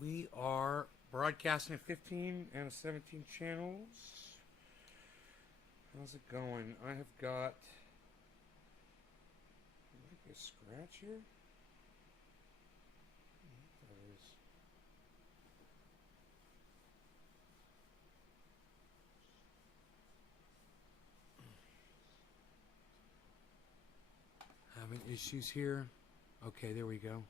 We are broadcasting at 15 and 17 channels. How's it going? I have got a scratch here. That is. Having issues here. Okay, there we go.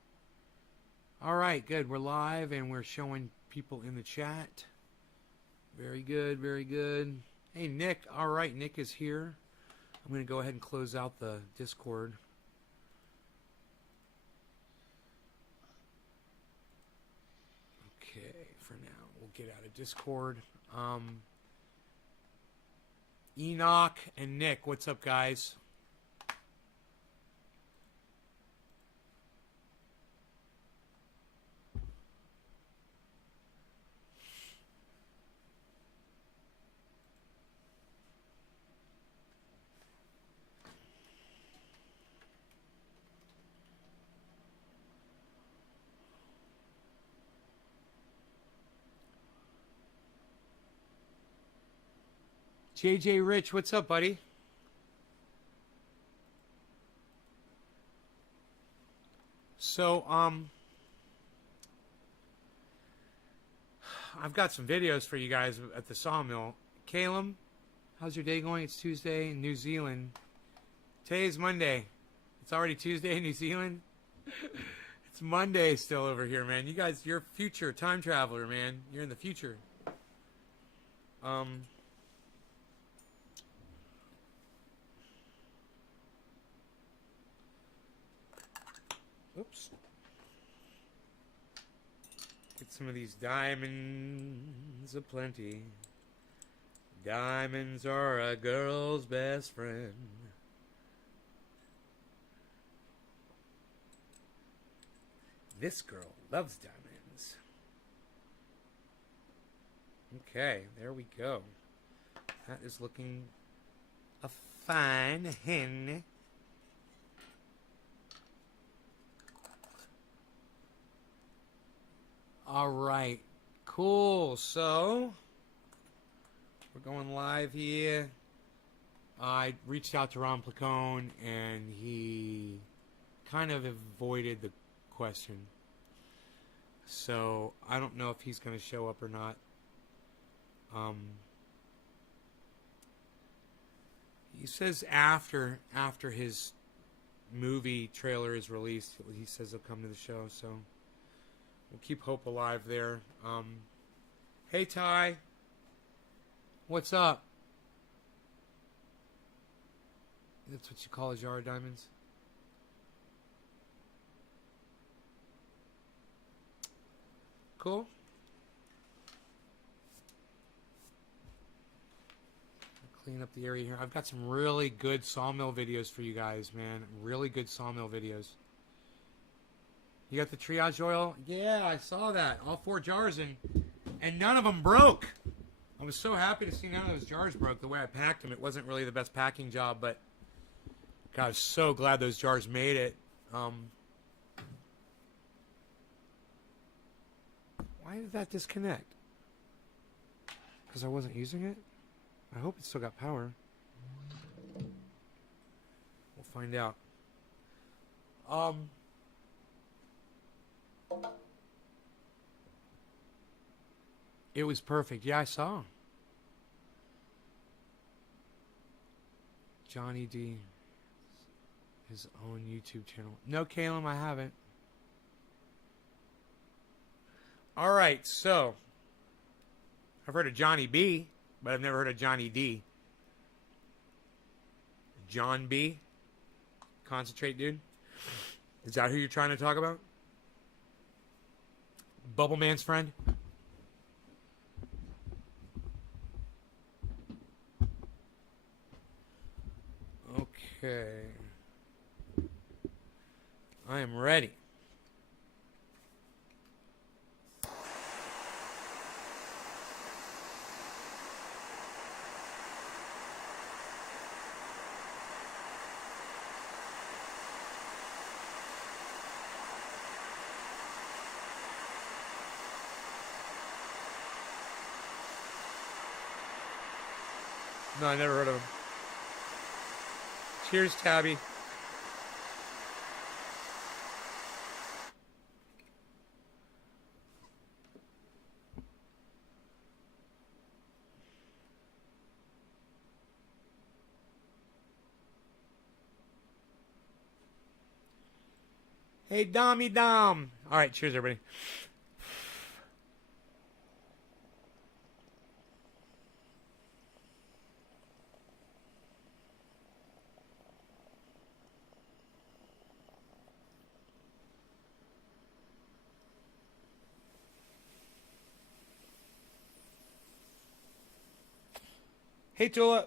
All right, good. We're live and we're showing people in the chat. Very good, very good. Hey, Nick. All right, Nick is here. I'm going to go ahead and close out the Discord. Okay, for now, we'll get out of Discord. Enoch and Nick, what's up, guys? JJ Rich, what's up, buddy? So, I've got some videos for you guys at the sawmill. Caleb, how's your day going? It's Tuesday in New Zealand. Today is Monday. It's already Tuesday in New Zealand. It's Monday still over here, man. You guys, you're future time traveler, man. You're in the future. Oops. Get some of these diamonds aplenty. Diamonds are a girl's best friend. This girl loves diamonds. Okay, there we go. That is looking a fine hen. All right, cool. So we're going live here. I reached out to Ron Placone, and he kind of avoided the question. So I don't know if he's going to show up or not. He says after his movie trailer is released, he says he'll come to the show. So we'll keep hope alive there. Hey, Ty. What's up? That's what you call a jar of diamonds? Cool. Clean up the area here. I've got some really good sawmill videos for you guys, man. Really good sawmill videos. You got the triage oil? Yeah, I saw that. All 4 jars, and none of them broke. I was so happy to see none of those jars broke. The way I packed them, it wasn't really the best packing job, but God, I was so glad those jars made it. Why did that disconnect? Because I wasn't using it? I hope it still got power. We'll find out. It was perfect. Yeah, I saw. Johnny D. His own YouTube channel. No, Caleb, I haven't. All right, so I've heard of Johnny B, but I've never heard of Johnny D. John B. Concentrate, dude. Is that who you're trying to talk about? Bubble Man's friend? Okay. I am ready. No, I never heard of him. Cheers, Tabby. Hey, Dommy Dom. All right, cheers, everybody. Hey, Tula.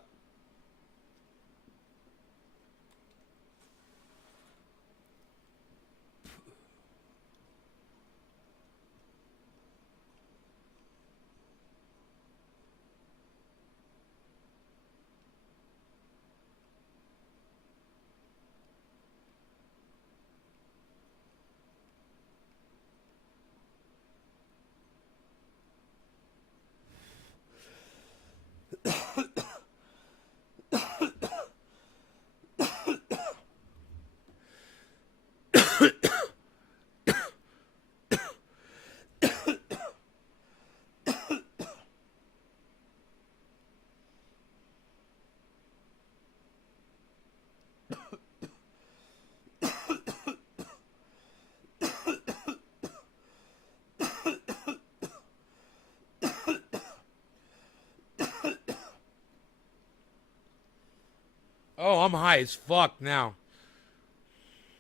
Oh, I'm high as fuck now.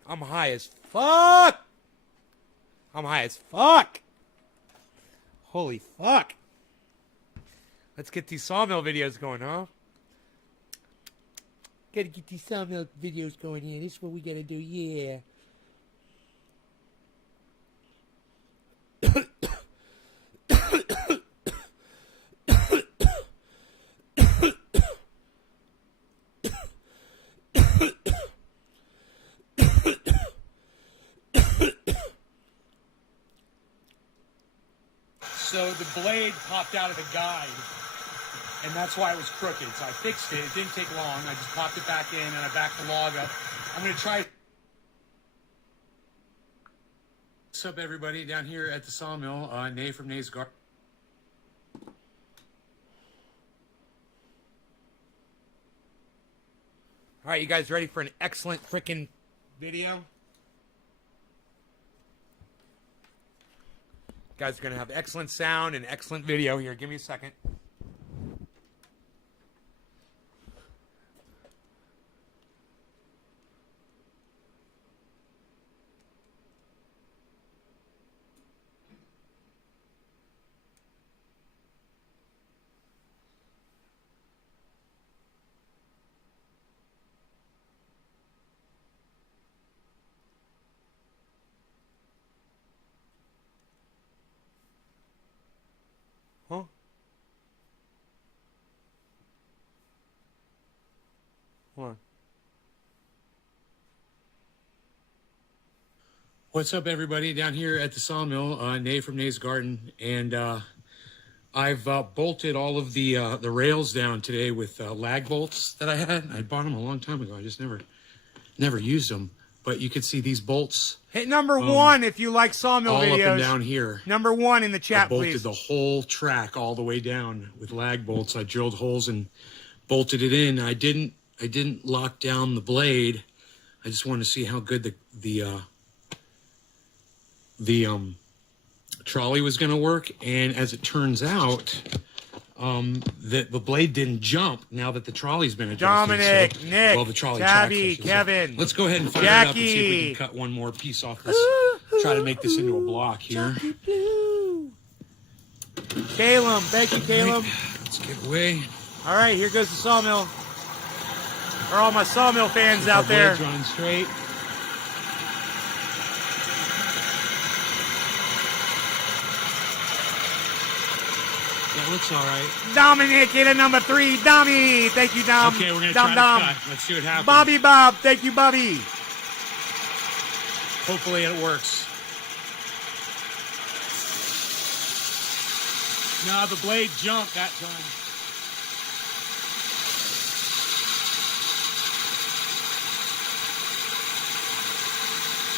I'm high as fuck. I'm high as fuck. Holy fuck. Let's get these sawmill videos going, huh? Gotta get these sawmill videos going here. This is what we gotta do, yeah. So the blade popped out of the guide, and that's why it was crooked. So I fixed it. It didn't take long. I just popped it back in, and I backed the log up. I'm going to try. What's up, everybody? Down here at the sawmill, Nay from Nay's Garden. All right, you guys ready for an excellent freaking video? You guys are going to have excellent sound and excellent video here. Give me a second. Huh? What? What's up, everybody? Down here at the sawmill, Nay from Nay's Garden, and I've bolted all of the rails down today with lag bolts that I had. I bought them a long time ago. I just never used them. But you can see these bolts. Hit number one if you like sawmill videos. All up and down here. Number one in the chat, please. I bolted the whole track all the way down with lag bolts. I drilled holes and bolted it in. I didn't lock down the blade. I just wanted to see how good the trolley was going to work. And as it turns out, the blade didn't jump now that the trolley's been adjusted. Dominic, so, Nick, well, the trolley Tabby, Kevin, let's go ahead and fire it up and see if we can cut one more piece off this. Try to make this into a block here. Caleb, thank you, Caleb. Let's get away. All right, here goes the sawmill. For all my sawmill fans out there. Running straight. That looks all right. Dominic hit a number 3. Dommy. Thank you, Dom. Okay, we're going to try to cut. Let's see what happens. Bobby Bob. Thank you, Bobby. Hopefully it works. No, the blade jumped that time.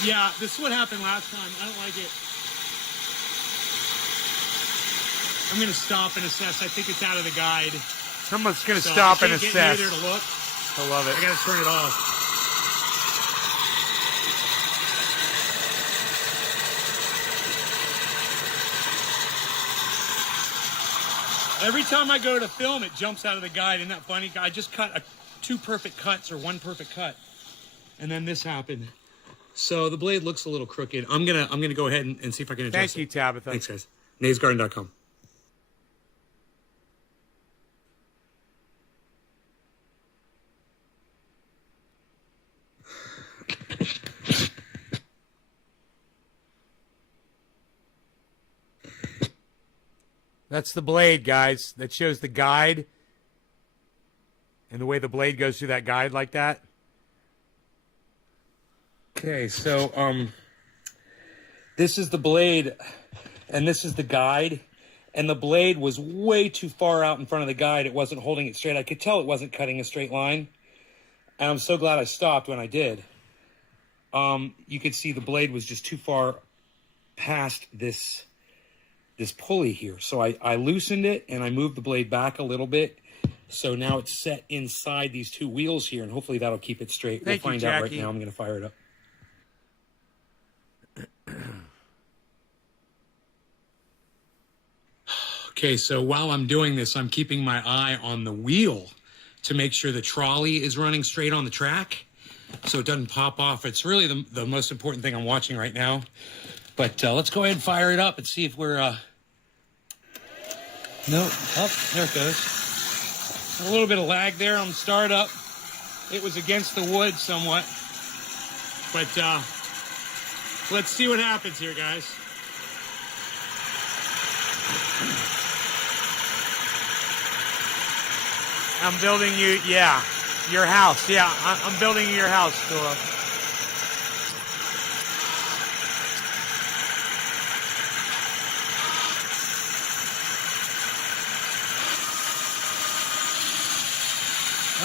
Yeah, this is what happened last time. I don't like it. I'm going to stop and assess. I think it's out of the guide. Someone's going to stop and assess. Get near there to look. I love it. I got to turn it off. Every time I go to film, it jumps out of the guide. Isn't that funny? I just cut two perfect cuts or one perfect cut, and then this happened. So the blade looks a little crooked. I'm gonna go ahead and see if I can adjust it. Thank you, Tabitha. Thanks, guys. NaysGarden.com. That's the blade, guys. That shows the guide and the way the blade goes through that guide like that. Okay, so this is the blade and this is the guide, and the blade was way too far out in front of the guide. It wasn't holding it straight. I could tell it wasn't cutting a straight line, and I'm so glad I stopped when I did. You could see the blade was just too far past this pulley here. So I loosened it and I moved the blade back a little bit. So now it's set inside these two wheels here, and hopefully that'll keep it straight. Thank you, we'll find out right Jackie. now. I'm going to fire it up. Okay, so while I'm doing this, I'm keeping my eye on the wheel to make sure the trolley is running straight on the track so it doesn't pop off. It's really the most important thing I'm watching right now. But let's go ahead and fire it up and see if we're... No, oh, there it goes. A little bit of lag there on the startup. It was against the wood somewhat. But let's see what happens here, guys. I'm building you, yeah, your house. Yeah, I'm building your house, Philip.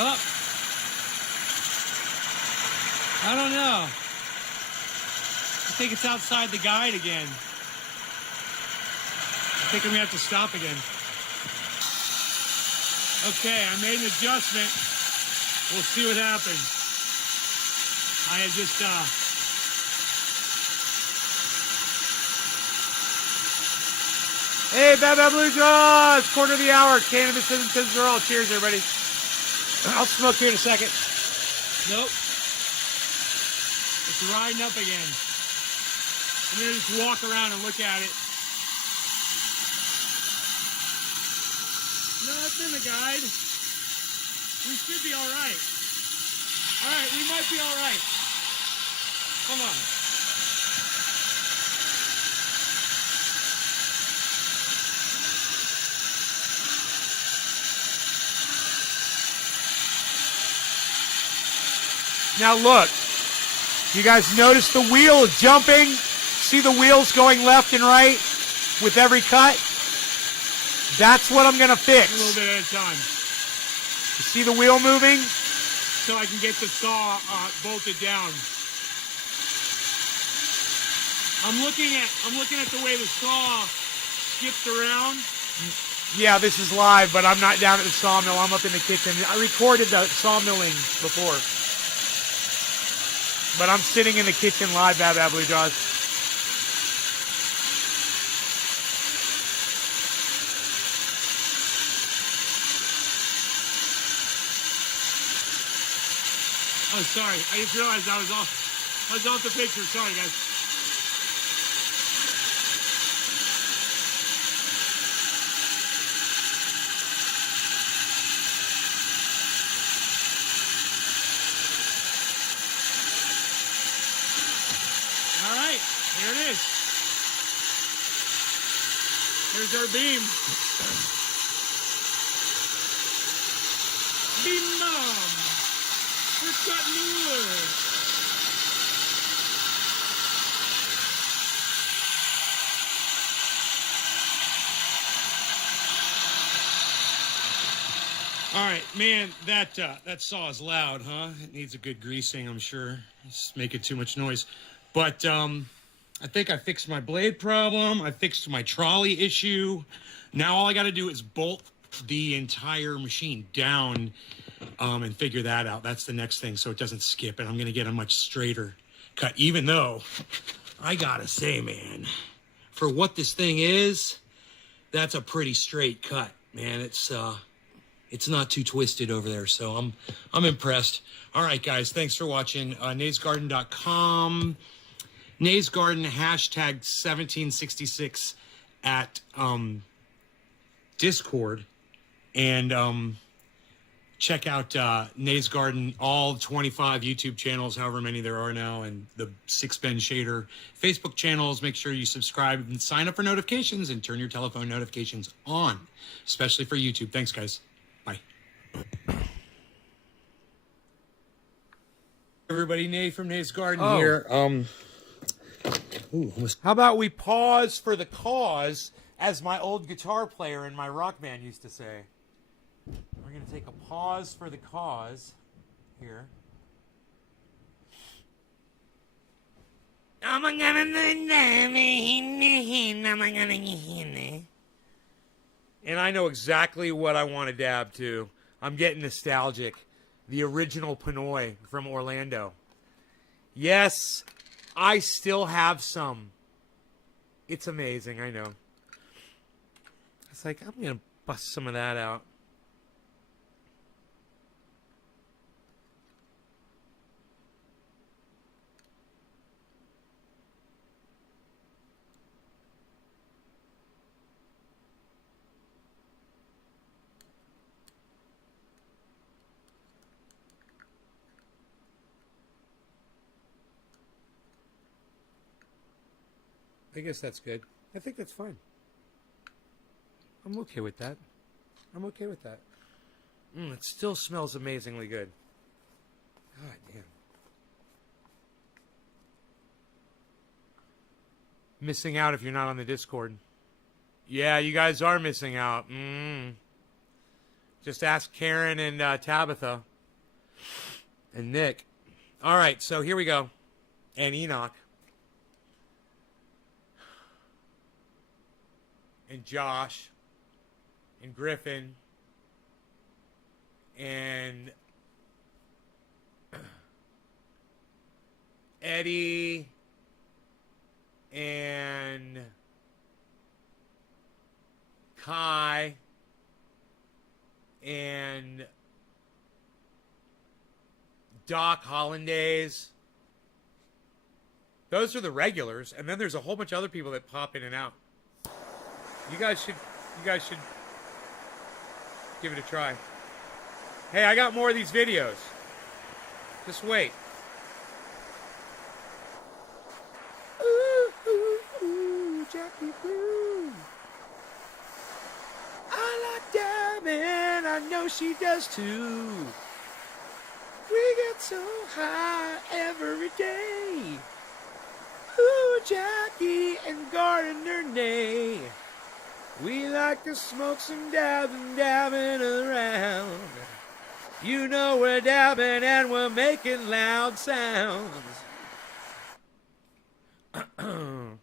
Oh. I don't know. I think it's outside the guide again. I think I'm going to have to stop again. Okay, I made an adjustment. We'll see what happens. I had just, Hey, Bad Bad Blue Jaws! Quarter of the hour. Cannabis and Tips are all. Cheers, everybody. I'll smoke here in a second. Nope. It's riding up again. I'm going to just walk around and look at it. No, it's in the guide. We should be all right. All right, we might be all right. Come on. Now look, you guys notice the wheel is jumping? See the wheels going left and right with every cut? That's what I'm going to fix. A little bit at a time. You see the wheel moving? So I can get the saw bolted down. I'm looking at the way the saw skips around. Yeah, this is live, but I'm not down at the sawmill. I'm up in the kitchen. I recorded the sawmilling before. But I'm sitting in the kitchen live, Bad Bad Blue Jaws. Oh, sorry. I just realized I was off the picture. Sorry, guys. All right, here it is. Here's our beam. Beam mom. We're cutting the wood. All right, man, that saw is loud, huh? It needs a good greasing, I'm sure. It's making too much noise. But I think I fixed my blade problem. I fixed my trolley issue. Now all I got to do is bolt the entire machine down and figure that out. That's the next thing, so it doesn't skip, and I'm going to get a much straighter cut. Even though, I got to say, man, for what this thing is, that's a pretty straight cut, man. It's not too twisted over there, so I'm impressed. All right, guys, thanks for watching. naysgarden.com. Nays Garden, hashtag 1766 at Discord. And check out Nays Garden, all 25 YouTube channels, however many there are now, and the Six Ben Shader Facebook channels. Make sure you subscribe and sign up for notifications and turn your telephone notifications on, especially for YouTube. Thanks, guys. Bye. Everybody, Nay from Nays Garden here. How about we pause for the cause, as my old guitar player in my rock band used to say. We're going to take a pause for the cause here. And I know exactly what I want to dab to. I'm getting nostalgic. The original Pinoy from Orlando. Yes, I still have some. It's amazing, I know. It's like, I'm going to bust some of that out. I guess that's good. I think that's fine. I'm okay with that. I'm okay with that. It still smells amazingly good. God damn. Missing out if you're not on the Discord. Yeah, you guys are missing out. Just ask Karen and Tabitha. And Nick. All right, so here we go. And Enoch. And Josh, and Griffin, and Eddie, and Kai, and Doc Hollandaise. Those are the regulars, and then there's a whole bunch of other people that pop in and out. You guys should give it a try. Hey, I got more of these videos. Just wait. Ooh, ooh, ooh, Jackie Blue. I like Diamond, I know she does too. We get so high every day. Ooh, Jackie and Gardner Nay. We like to smoke some dab and dabbing around. You know we're dabbing and we're making loud sounds. Bum,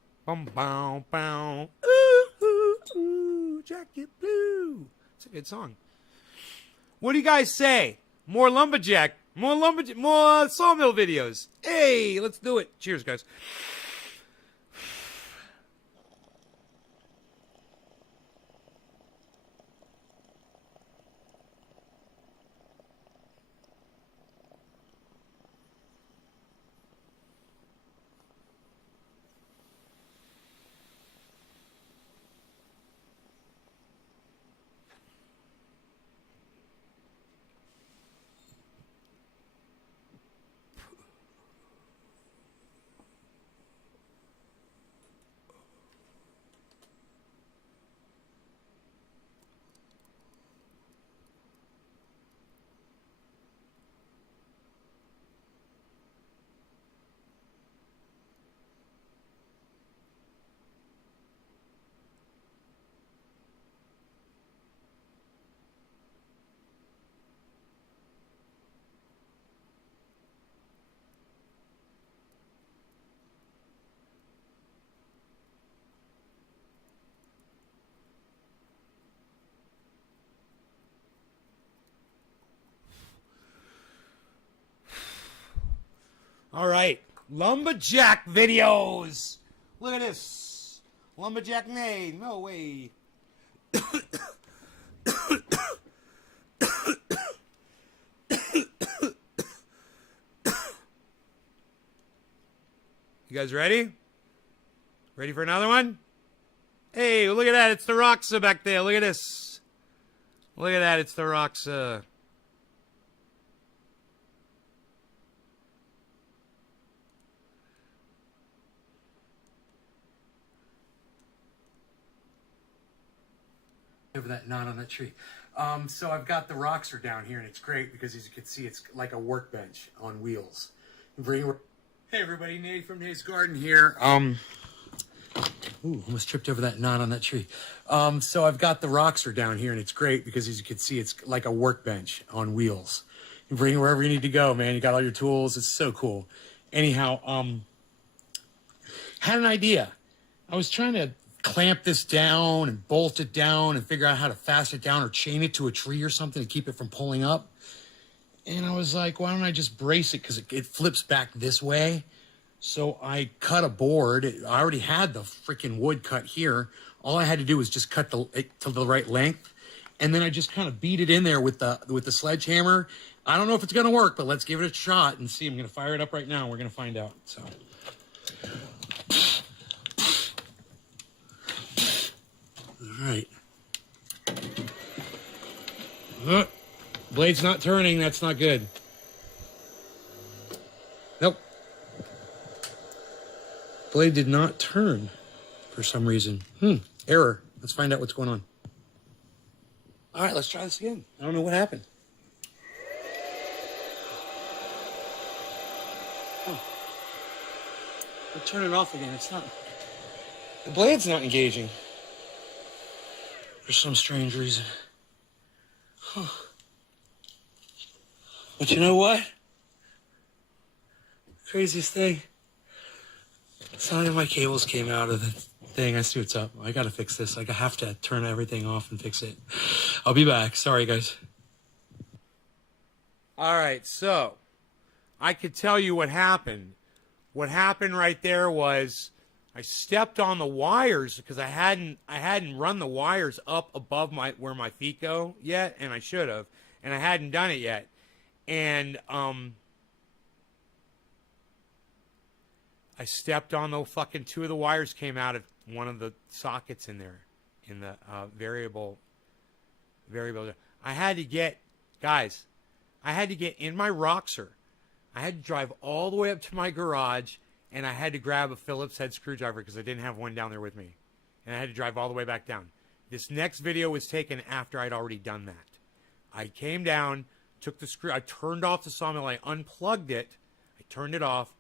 bow, bow. Ooh, ooh, ooh, Jacket Blue. It's a good song. What do you guys say? More lumberjack, more sawmill videos. Hey, let's do it. Cheers, guys. All right, lumberjack videos. Look at this. Lumberjack made. No way. You guys ready? Ready for another one? Hey, look at that. It's the Roxa back there. Look at this. Look at that. It's the Roxa. Over that knot on that tree. So I've got the Roxer down here, and it's great because, as you can see, it's like a workbench on wheels. Hey everybody, Nate from Nate's Garden here. Ooh, almost tripped over that knot on that tree. So I've got the Roxer down here, and it's great because, as you can see, it's like a workbench on wheels. You bring it wherever you need to go, man. You got all your tools. It's so cool. Anyhow, had an idea. I was trying to clamp this down and bolt it down and figure out how to fasten it down or chain it to a tree or something to keep it from pulling up. And I was like, why don't I just brace it? Because it flips back this way. So I cut a board. I already had the freaking wood cut here. All I had to do was just cut it to the right length. And then I just kind of beat it in there with the sledgehammer. I don't know if it's going to work, but let's give it a shot and see. I'm going to fire it up right now. We're going to find out. So. All right. Blade's not turning. That's not good. Nope. Blade did not turn for some reason. Error. Let's find out what's going on. All right, let's try this again. I don't know what happened. Oh. We'll turn it off again. It's not. The blade's not engaging. For some strange reason. Huh. But you know what? Craziest thing. Some of my cables came out of the thing. I see what's up. I gotta fix this. I have to turn everything off and fix it. I'll be back. Sorry, guys. All right, so I could tell you what happened. What happened right there was I stepped on the wires because I hadn't run the wires up above where my feet go yet, and I should have, and I hadn't done it yet. And I stepped on the fucking two of the wires came out of one of the sockets in there in the variable. I had to get in my Roxer. I had to drive all the way up to my garage, and I had to grab a Phillips head screwdriver because I didn't have one down there with me. And I had to drive all the way back down. This next video was taken after I'd already done that. I came down, took the screw, I turned off the sawmill, I unplugged it, I turned it off,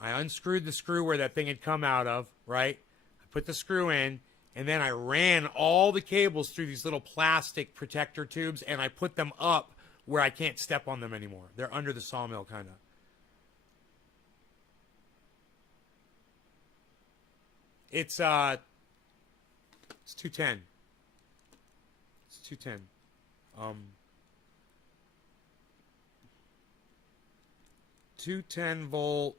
I unscrewed the screw where that thing had come out of, right? I put the screw in, and then I ran all the cables through these little plastic protector tubes, and I put them up where I can't step on them anymore. They're under the sawmill, kind of. It's 210. It's 210. 210 volt.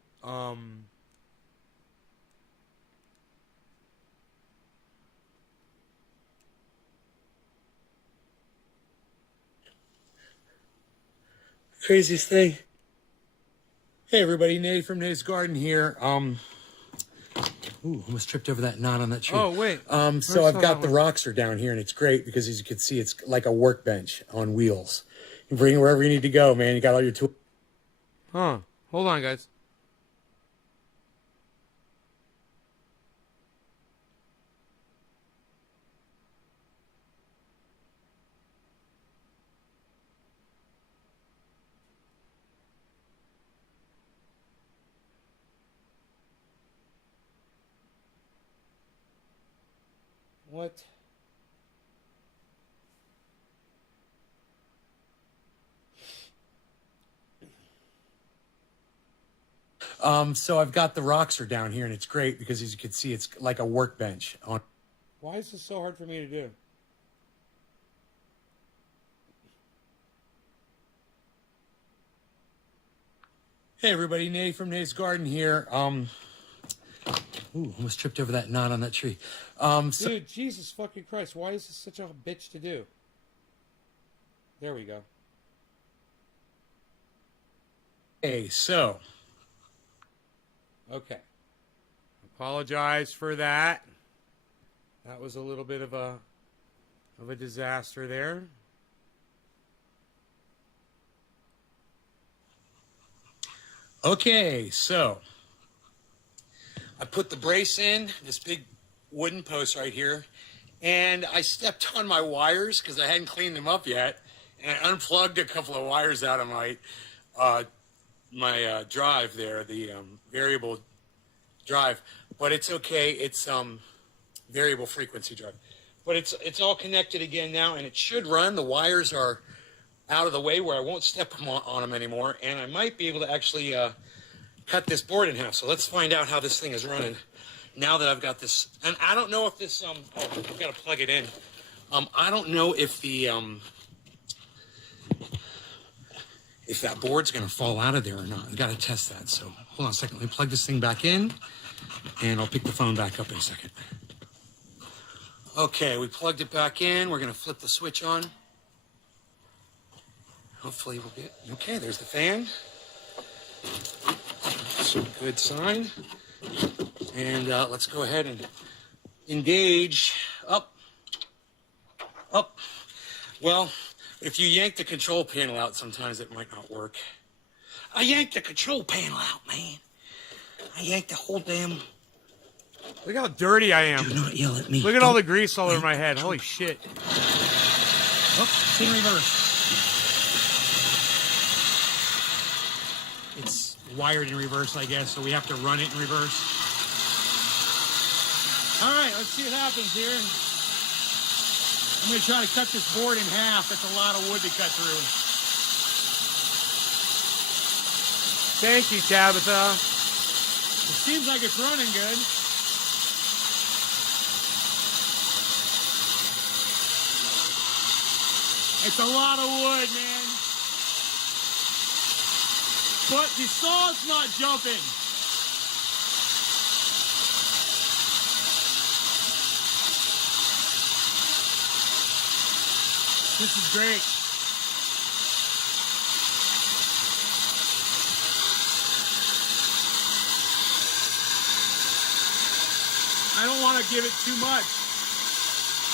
Craziest thing. Hey everybody, Nate from Nate's Garden here. Ooh, almost tripped over that knot on that tree. Oh, wait. So I've got the Roxer down here, and it's great because, as you can see, it's like a workbench on wheels. You bring it wherever you need to go, man. You got all your tools. Huh. Hold on, guys. What? So I've got the Roxer down here, and it's great because, as you can see, it's like a workbench on. Why is this so hard for me to do? Hey everybody, Nay from Nay's Garden here. Ooh, almost tripped over that knot on that tree. Dude, Jesus fucking Christ, why is this such a bitch to do? There we go. Hey, so. Okay. Apologize for that. That was a little bit of a disaster there. Okay, so. I put the brace in, this big wooden post right here, and I stepped on my wires because I hadn't cleaned them up yet, and I unplugged a couple of wires out of my drive there, the variable drive, but it's okay. It's variable frequency drive, but it's all connected again now, and it should run. The wires are out of the way where I won't step on them anymore, and I might be able to actually cut this board in half. So let's find out how this thing is running now that I've got this. And I don't know if this I've got to plug it in. I don't know if the if that board's going to fall out of there or not. I've got to test that. So hold on a second. Let me plug this thing back in, and I'll pick the phone back up in a second. Okay, we plugged it back in. We're going to flip the switch on. Hopefully we'll get... Okay, there's the fan. That's a good sign. And let's go ahead and engage. Up. Up. Well, if you yank the control panel out, sometimes it might not work. I yanked the control panel out, man. I yanked the whole damn... Look how dirty I am. Do not yell at me. Look at all the grease all over my head. Holy shit. Oh, it's in reverse. It's wired in reverse, I guess, so we have to run it in reverse. All right, let's see what happens here. I'm going to try to cut this board in half. That's a lot of wood to cut through. Thank you, Tabitha. It seems like it's running good. It's a lot of wood, man. But the saw's not jumping. This is great. I don't want to give it too much.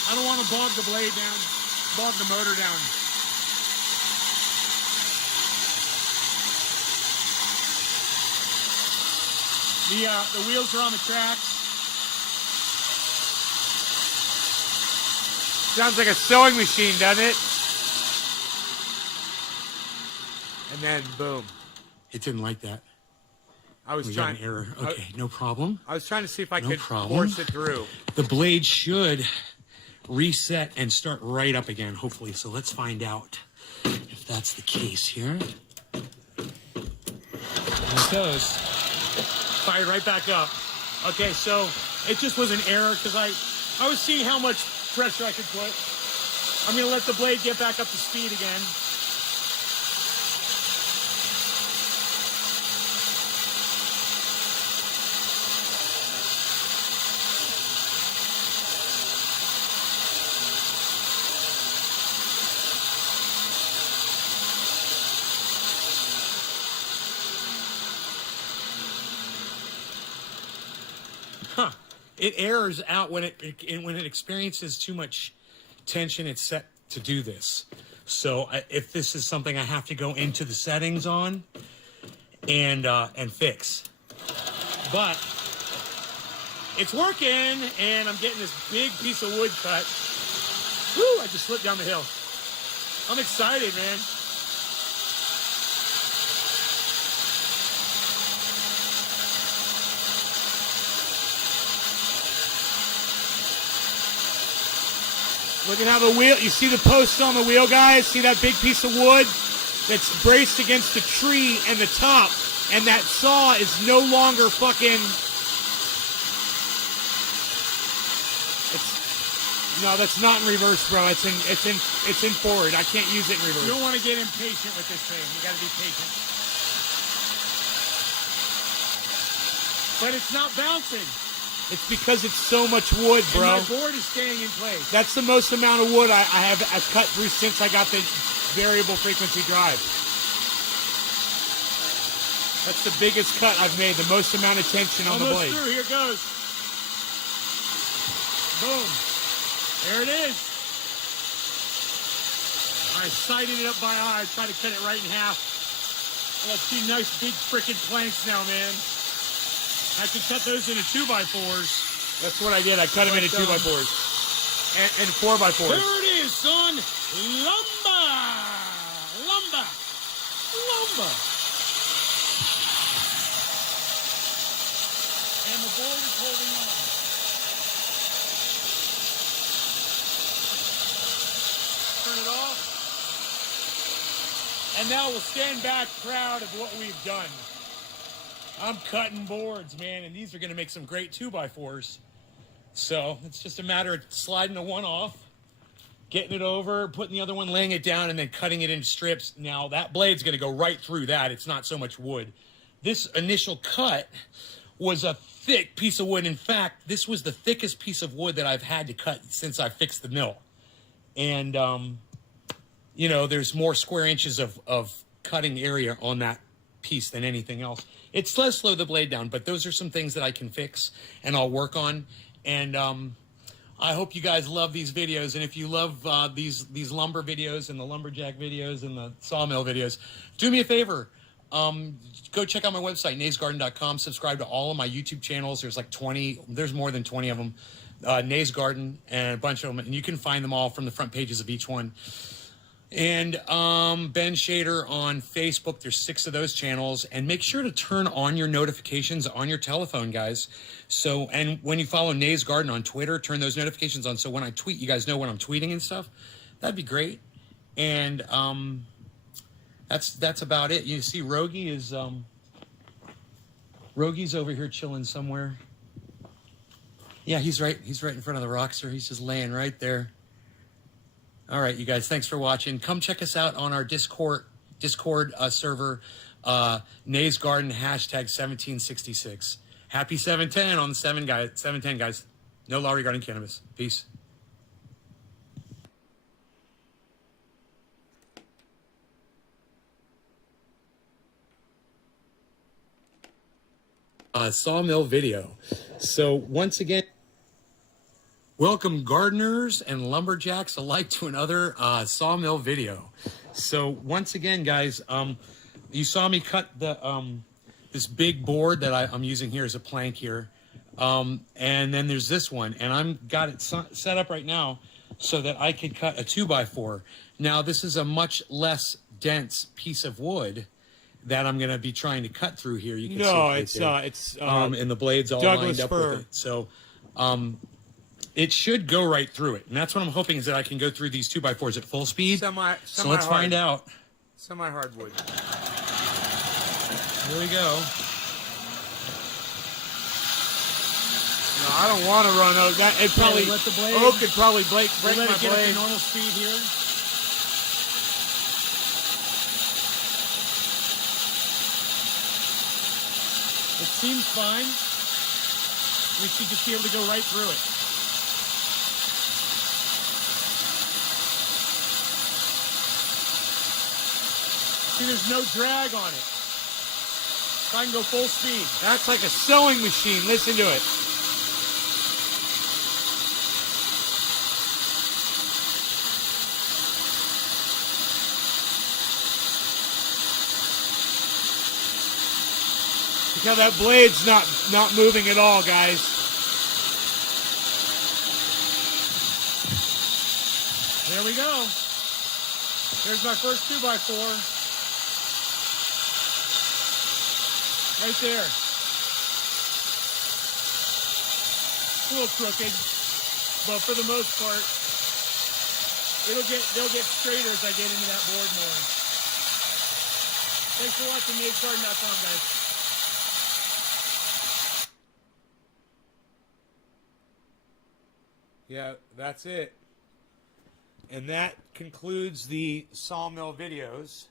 I don't want to bog the blade down, bog the motor down. The wheels are on the tracks. Sounds like a sewing machine, doesn't it? And then boom. It didn't like that. I was We got trying. an error. Okay, no problem. I was trying to see if I No could problem. force it through. The blade should reset and start right up again, hopefully. So let's find out if that's the case here. There it goes. Fired right back up. Okay, so it just was an error because I was seeing how much pressure I could put. I'm going to let the blade get back up to speed again. Huh. It errors out when it experiences too much tension. It's set to do this. So if this is something I have to go into the settings on and fix, but it's working, and I'm getting this big piece of wood cut. Woo! I just slipped down the hill. I'm excited, man. Look at how the wheel, you see the posts on the wheel, guys? See that big piece of wood that's braced against the tree and the top? And that saw is no longer fucking... No, that's not in reverse, bro. It's in forward. I can't use it in reverse. You don't want to get impatient with this thing. You got to be patient. But it's not bouncing. It's because it's so much wood, bro. And my board is staying in place. That's the most amount of wood I've cut through since I got the variable frequency drive. That's the biggest cut I've made, the most amount of tension on the blade. Almost through. Here it goes. Boom. There it is. I sighted it up by eye. I tried to cut it right in half. I got two nice big freaking planks now, man. I could cut those into 2x4s. That's what I did. I cut them into 2x4s and 4x4s. There it is, son. Lumber. Lumber. Lumber. And the board is holding on. Turn it off. And now we'll stand back proud of what we've done. I'm cutting boards, man, and these are going to make some great 2x4s. So it's just a matter of sliding the one off, getting it over, putting the other one, laying it down, and then cutting it into strips. Now, that blade's going to go right through that. It's not so much wood. This initial cut was a thick piece of wood. In fact, this was the thickest piece of wood that I've had to cut since I fixed the mill. And, you know, there's more square inches of cutting area on that piece than anything else. It does slow the blade down, but those are some things that I can fix and I'll work on. And I hope you guys love these videos. And if you love these lumber videos and the lumberjack videos and the sawmill videos, do me a favor. Go check out my website, naysgarden.com. Subscribe to all of my YouTube channels. There's like 20. There's more than 20 of them. Nays Garden and a bunch of them. And you can find them all from the front pages of each one. And Ben Shader on Facebook. There's 6 of those channels. And make sure to turn on your notifications on your telephone, guys. So, and when you follow Nays Garden on Twitter, turn those notifications on. So when I tweet, you guys know when I'm tweeting and stuff. That'd be great. And that's about it. You see Rogie is Rogie's over here chilling somewhere. Yeah, he's right in front of the Rockster. He's just laying right there. All right, you guys, thanks for watching. Come check us out on our Discord server, Nays Garden, #1766. Happy 710 on the 710, guys. No law regarding cannabis. Peace. Sawmill video. So once again, welcome gardeners and lumberjacks alike to another sawmill video. So once again, guys, you saw me cut the this big board that I'm using here as a plank here, and then there's this one, and I'm got it set up right now so that I could cut a 2x4. Now this is a much less dense piece of wood that I'm going to be trying to cut through here. You can see it's and the blades all Douglas lined up fir. with it. So it should go right through it. And that's what I'm hoping, is that I can go through these 2x4s at full speed. So let's find out. Semi-hardwood. Here we go. No, I don't want to run oak. That, it probably, let the blade, oak could probably break my let it get up blade. to normal speed here. It seems fine. We should just be able to go right through it. See, there's no drag on it. So I can go full speed. That's like a sewing machine. Listen to it. Look how that blade's not moving at all, guys. There we go. There's my first 2x4. Right there. It's a little crooked, but for the most part, they'll get straighter as I get into that board more. Thanks for watching naysgarden.com, guys. Yeah, that's it. And that concludes the sawmill videos.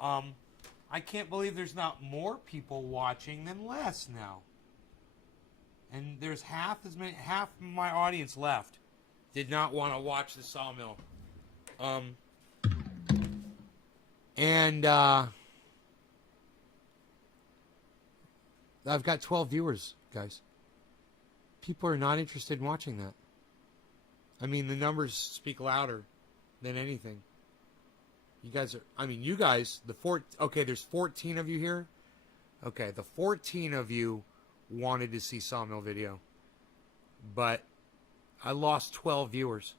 I can't believe there's not more people watching than less now. And there's half my audience left did not want to watch the sawmill. And I've got 12 viewers, guys. People are not interested in watching that. I mean, the numbers speak louder than anything. You guys are, okay, there's 14 of you here. Okay, the 14 of you wanted to see Sawmill video. But I lost 12 viewers.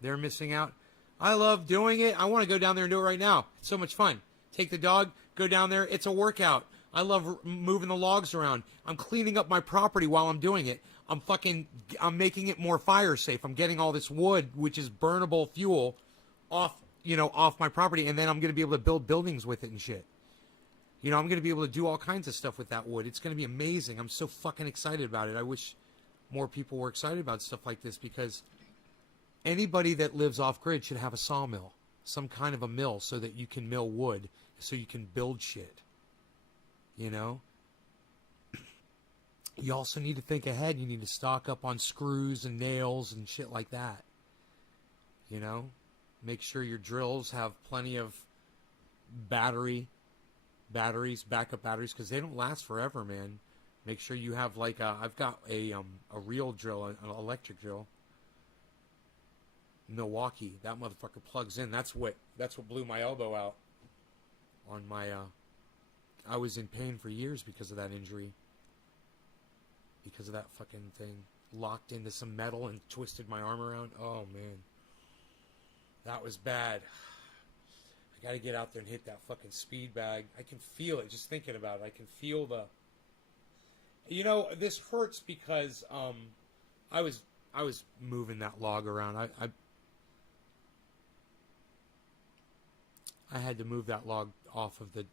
They're missing out. I love doing it. I want to go down there and do it right now. It's so much fun. Take the dog, go down there. It's a workout. I love moving the logs around. I'm cleaning up my property while I'm doing it. I'm making it more fire safe. I'm getting all this wood, which is burnable fuel, off my property, and then I'm going to be able to build buildings with it and shit. I'm going to be able to do all kinds of stuff with that wood. It's going to be amazing. I'm so fucking excited about it. I wish more people were excited about stuff like this, because anybody that lives off grid should have a sawmill, some kind of a mill, so that you can mill wood, so you can build shit. You also need to think ahead. You need to stock up on screws and nails and shit like that. Make sure your drills have plenty of backup batteries, because they don't last forever, man. Make sure you have I've got a real drill, an electric drill. Milwaukee, that motherfucker plugs in. That's what blew my elbow out on my I was in pain for years because of that injury. Because of that fucking thing. Locked into some metal and twisted my arm around. Oh, man. That was bad. I gotta get out there and hit that fucking speed bag. I can feel it just thinking about it. I can feel the... this hurts because I was moving that log around. I had to move that log off of the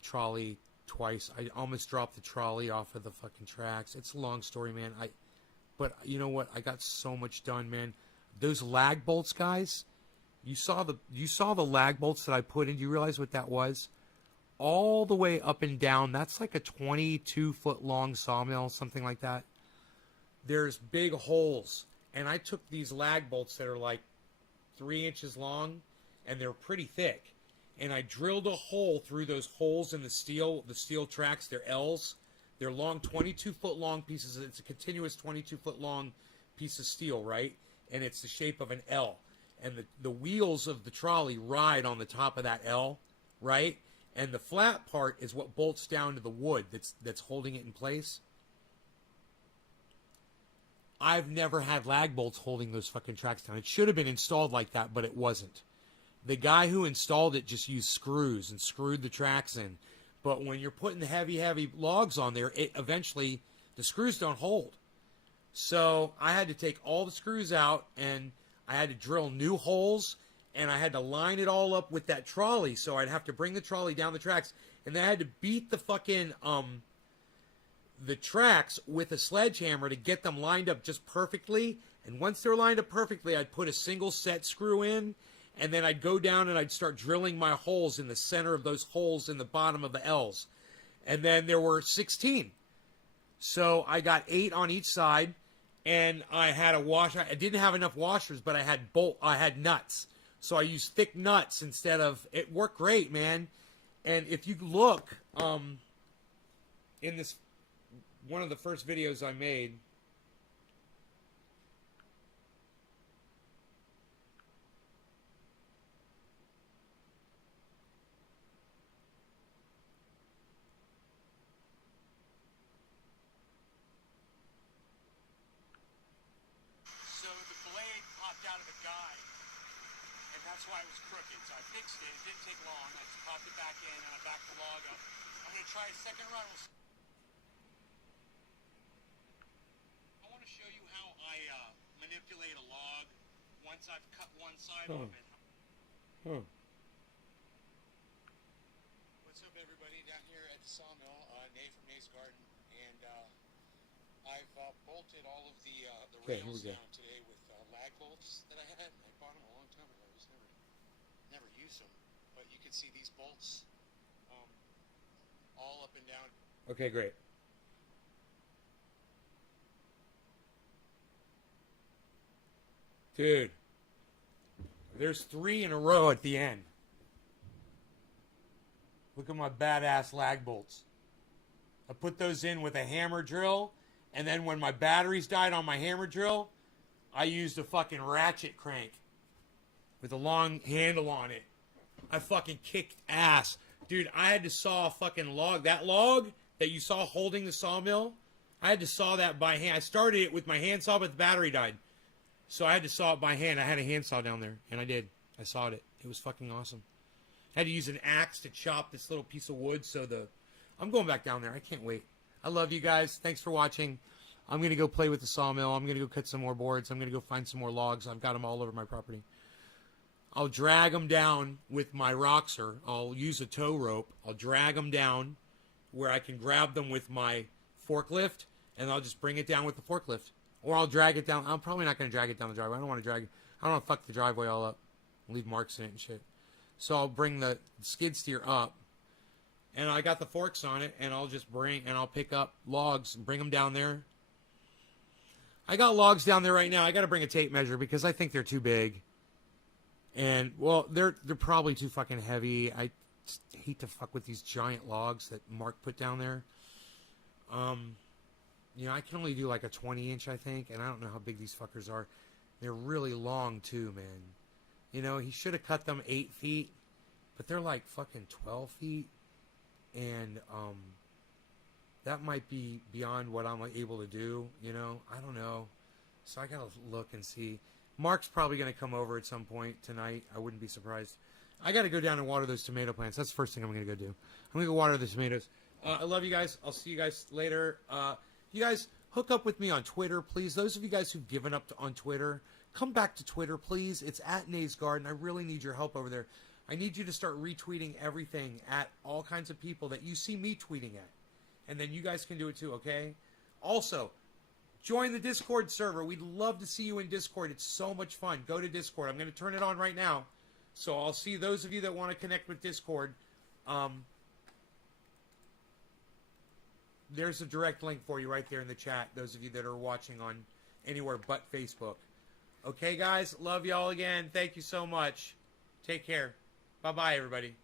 trolley twice. I almost dropped the trolley off of the fucking tracks. It's a long story, man. But you know what? I got so much done, man. Those lag bolts, guys. You saw the lag bolts that I put in. Do you realize what that was? All the way up and down. That's like a 22-foot long sawmill, something like that. There's big holes, and I took these lag bolts that are like 3 inches long, and they're pretty thick. And I drilled a hole through those holes in the steel tracks. They're L's. They're long, 22-foot long pieces. It's a continuous 22-foot long piece of steel, right? And it's the shape of an L. And the wheels of the trolley ride on the top of that L, right? And the flat part is what bolts down to the wood that's holding it in place. I've never had lag bolts holding those fucking tracks down. It should have been installed like that, but it wasn't. The guy who installed it just used screws and screwed the tracks in. But when you're putting the heavy logs on there, the screws don't hold. So I had to take all the screws out, and I had to drill new holes, and I had to line it all up with that trolley. So I'd have to bring the trolley down the tracks, and then I had to beat the fucking the tracks with a sledgehammer to get them lined up just perfectly. And once they're lined up perfectly, I'd put a single set screw in. And then I'd go down and I'd start drilling my holes in the center of those holes in the bottom of the L's. And then there were 16. So I got 8 on each side, and I had a washer. I didn't have enough washers, but I had nuts. So I used thick nuts instead of... It worked great, man. And if you look in this... One of the first videos I made... out of the guide, and that's why it was crooked. So I fixed it. It didn't take long. I just popped it back in, and I backed the log up. I'm going to try a second run. I want to show you how I manipulate a log once I've cut one side off it. What's up, everybody? Down here at the sawmill, Nate from Nate's Garden, and I've bolted all of the rails down today with lag bolts that I had. I bought them a long time ago. I just never used them. But you can see these bolts. all up and down. Okay, great. Dude, there's 3 in a row at the end. Look at my badass lag bolts. I put those in with a hammer drill, and then when my batteries died on my hammer drill, I used a fucking ratchet crank with a long handle on it. I fucking kicked ass. Dude, I had to saw a fucking log. That log that you saw holding the sawmill, I had to saw that by hand. I started it with my handsaw, but the battery died. So I had to saw it by hand. I had a handsaw down there, and I did. I sawed it. It was fucking awesome. I had to use an axe to chop this little piece of wood so the... I'm going back down there. I can't wait. I love you guys. Thanks for watching. I'm going to go play with the sawmill. I'm going to go cut some more boards. I'm going to go find some more logs. I've got them all over my property. I'll drag them down with my Roxer. I'll use a tow rope. I'll drag them down where I can grab them with my forklift, and I'll just bring it down with the forklift. Or I'll drag it down. I'm probably not going to drag it down the driveway. I don't want to drag it. I don't want to fuck the driveway all up. Leave marks in it and shit. So I'll bring the skid steer up, and I got the forks on it, and I'll just I'll pick up logs and bring them down there. I got logs down there right now. I got to bring a tape measure because I think they're too big. And, well, they're probably too fucking heavy. I just hate to fuck with these giant logs that Mark put down there. You know, I can only do like a 20-inch, I think, and I don't know how big these fuckers are. They're really long, too, man. You know, he should have cut them 8 feet, but they're like fucking 12 feet. And, that might be beyond what I'm able to do, you know? I don't know. So I gotta look and see. Mark's probably gonna come over at some point tonight. I wouldn't be surprised. I gotta go down and water those tomato plants. That's the first thing I'm gonna go do. I'm gonna go water the tomatoes. I love you guys. I'll see you guys later. You guys, hook up with me on Twitter, please. Those of you guys who've given up on Twitter, come back to Twitter, please. It's at Nays Garden. I really need your help over there. I need you to start retweeting everything at all kinds of people that you see me tweeting at. And then you guys can do it too, okay? Also, join the Discord server. We'd love to see you in Discord. It's so much fun. Go to Discord. I'm going to turn it on right now. So I'll see those of you that want to connect with Discord. There's a direct link for you right there in the chat. Those of you that are watching on anywhere but Facebook. Okay, guys? Love y'all again. Thank you so much. Take care. Bye-bye, everybody.